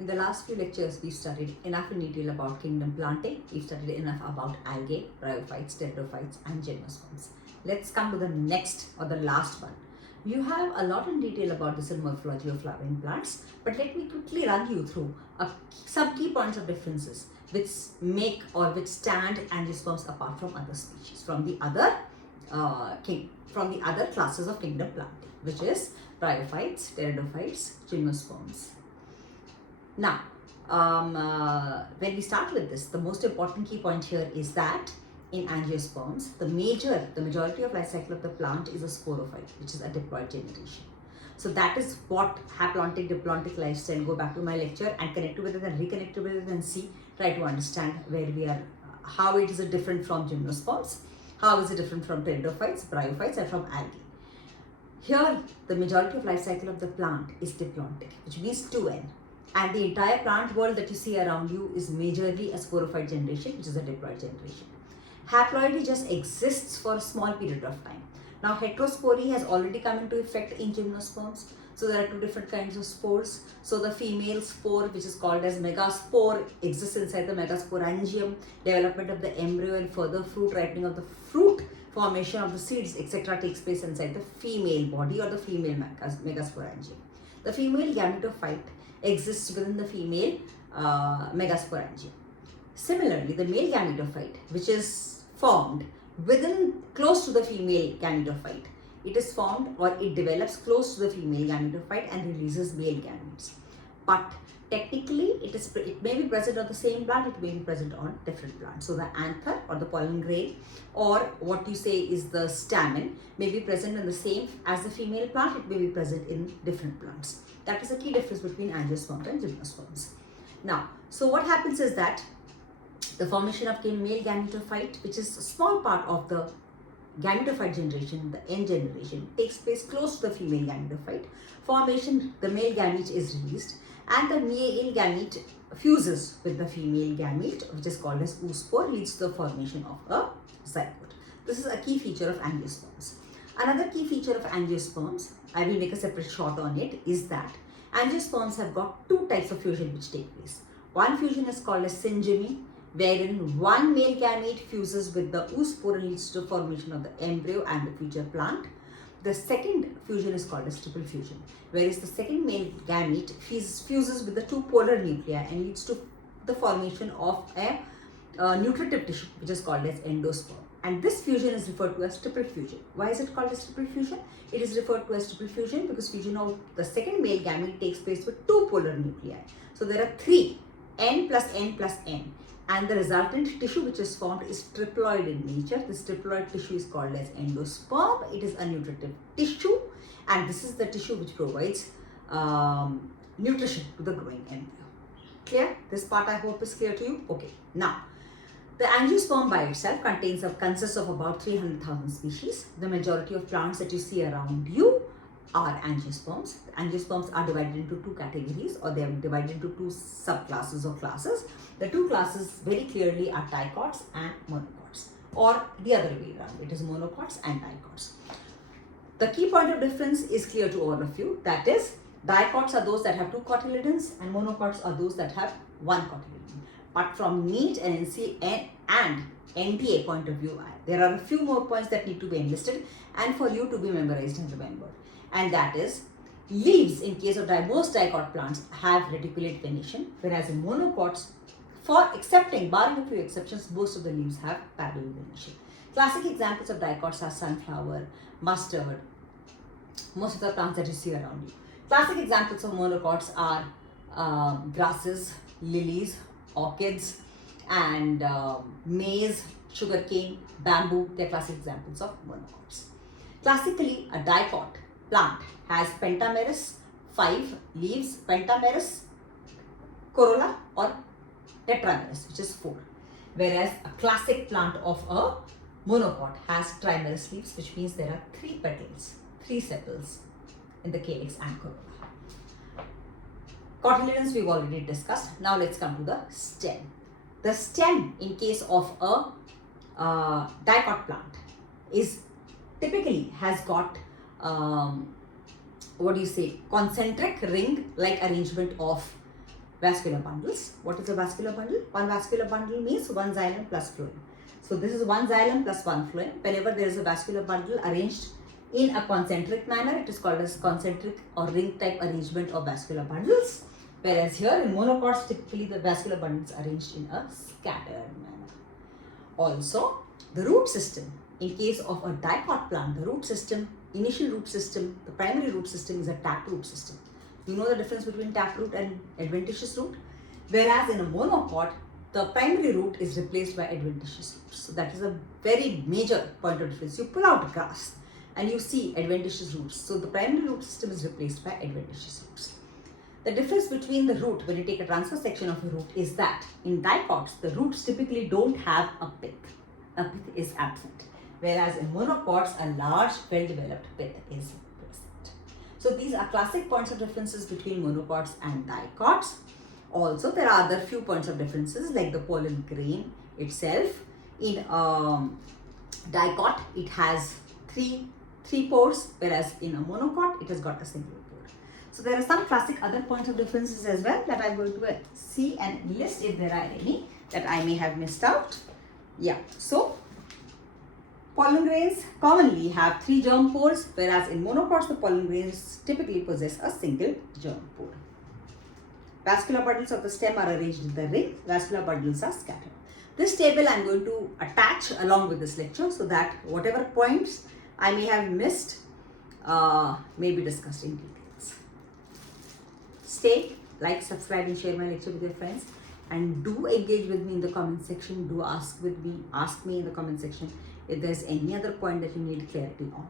In the last few lectures, we've studied enough in detail about kingdom planting. We've studied enough about algae, bryophytes, pteridophytes, and gymnosperms. Let's come to the next or the last one. You have a lot in detail about the cell morphology of flowering plants, but let me quickly run you through some key points of differences which make or which stand angiosperms apart from other species, from the other classes of kingdom planting, which is bryophytes, pteridophytes, gymnosperms. Now, when we start with this, the most important key point here is that in angiosperms, the majority of life cycle of the plant is a sporophyte, which is a diploid generation. So that is what haplontic, diplontic lifestyle. Go back to my lecture and connect with it and reconnect with it and see, try to understand where we are, how it is different from gymnosperms, how is it different from pteridophytes, bryophytes, and from algae. Here, the majority of life cycle of the plant is diplontic, which means 2N. And the entire plant world that you see around you is majorly a sporophyte generation, which is a diploid generation. Haploidy just exists for a small period of time. Now, heterospory has already come into effect in gymnosperms. So there are two different kinds of spores. So the female spore, which is called as megaspore, exists inside the megasporangium. Development of the embryo and further fruit ripening of the fruit, formation of the seeds, etc. takes place inside the female body or the female megasporangium. The female gametophyte exists within the female megasporangium. Similarly, the male gametophyte, which is formed close to the female gametophyte, it is formed or it develops close to the female gametophyte and releases male gametes. But technically, it may be present on the same plant, it may be present on different plants. So the anther or the pollen grain, or what you say is the stamen, may be present in the same as the female plant, it may be present in different plants. That is a key difference between angiosperms and gymnosperms. Now, so what happens is that the formation of male gametophyte, which is a small part of the gametophyte generation, the N generation, takes place close to the female gametophyte. Formation, the male gamete is released and the male gamete fuses with the female gamete, which is called as oospore, leads to the formation of a zygote. This is a key feature of angiosperms. Another key feature of angiosperms, I will make a separate shot on it, is that angiosperms have got two types of fusion which take place. One fusion is called as syngeny, wherein one male gamete fuses with the oospore and leads to the formation of the embryo and the future plant. The second fusion is called as triple fusion, whereas the second male gamete fuses with the two polar nuclei and leads to the formation of a nutritive tissue, which is called as endosperm. And this fusion is referred to as triple fusion. Why is it called as triple fusion? It is referred to as triple fusion because fusion of the second male gamete takes place with two polar nuclei. So there are three, N plus N plus N. And the resultant tissue which is formed is triploid in nature. This triploid tissue is called as endosperm. It is a nutritive tissue, and this is the tissue which provides nutrition to the growing embryo. Clear? This part I hope is clear to you. Okay. Now, the angiosperm by itself consists of about 300,000 species. The majority of plants that you see around you are angiosperms. Angiosperms are divided into two categories, or they are divided into two subclasses or classes. The two classes very clearly are dicots and monocots, or the other way around, it is monocots and dicots. The key point of difference is clear to all of you, that is, dicots are those that have two cotyledons and monocots are those that have one cotyledon. But from NEET and NCERT and NTA point of view, there are a few more points that need to be enlisted and for you to be memorized and remembered. And that is, leaves in case of most dicot plants have reticulate venation, whereas in monocots, barring a few exceptions, most of the leaves have parallel venation. Classic examples of dicots are sunflower, mustard, most of the plants that you see around you. Classic examples of monocots are grasses, lilies, orchids, and maize, sugarcane, bamboo. They are classic examples of monocots. Classically, a dicot plant has pentamerous, 5 leaves, pentamerous, corolla, or tetramerous, which is 4. Whereas a classic plant of a monocot has trimerous leaves, which means there are 3 petals, 3 sepals in the calyx and corolla. Cotyledons we've already discussed. Now let's come to the stem. The stem in case of a dicot plant is typically has got concentric ring like arrangement of vascular bundles. What is a vascular bundle? One vascular bundle means one xylem plus phloem. So this is one xylem plus one phloem. Whenever there is a vascular bundle arranged in a concentric manner, it is called as concentric or ring type arrangement of vascular bundles. Whereas here in monocots, typically the vascular bundles are arranged in a scattered manner. Also, the root system. In case of a dicot plant, the root system, initial root system, the primary root system is a taproot system. You know the difference between taproot and adventitious root? Whereas in a monocot, the primary root is replaced by adventitious root. So that is a very major point of difference. You pull out a grass and you see adventitious roots. So the primary root system is replaced by adventitious roots. The difference between the root, when you take a transverse section of a root, is that in dicots, the roots typically don't have a pith. A pith is absent. Whereas in monocots, a large, well-developed pith is present. So these are classic points of differences between monocots and dicots. Also, there are other few points of differences like the pollen grain itself. In dicot, it has three pores, whereas in a monocot, it has got a single pore. So there are some classic other points of differences as well that I'm going to see and list if there are any that I may have missed out. Yeah, so pollen grains commonly have 3 germ pores, whereas in monocots, the pollen grains typically possess a single germ pore. Vascular bundles of the stem are arranged in the ring. Vascular bundles are scattered. This table I am going to attach along with this lecture so that whatever points I may have missed may be discussed in details. Stay, like, subscribe and share my lecture with your friends, and do engage with me in the comment section. Do ask me in the comment section if there's any other point that you need clarity on.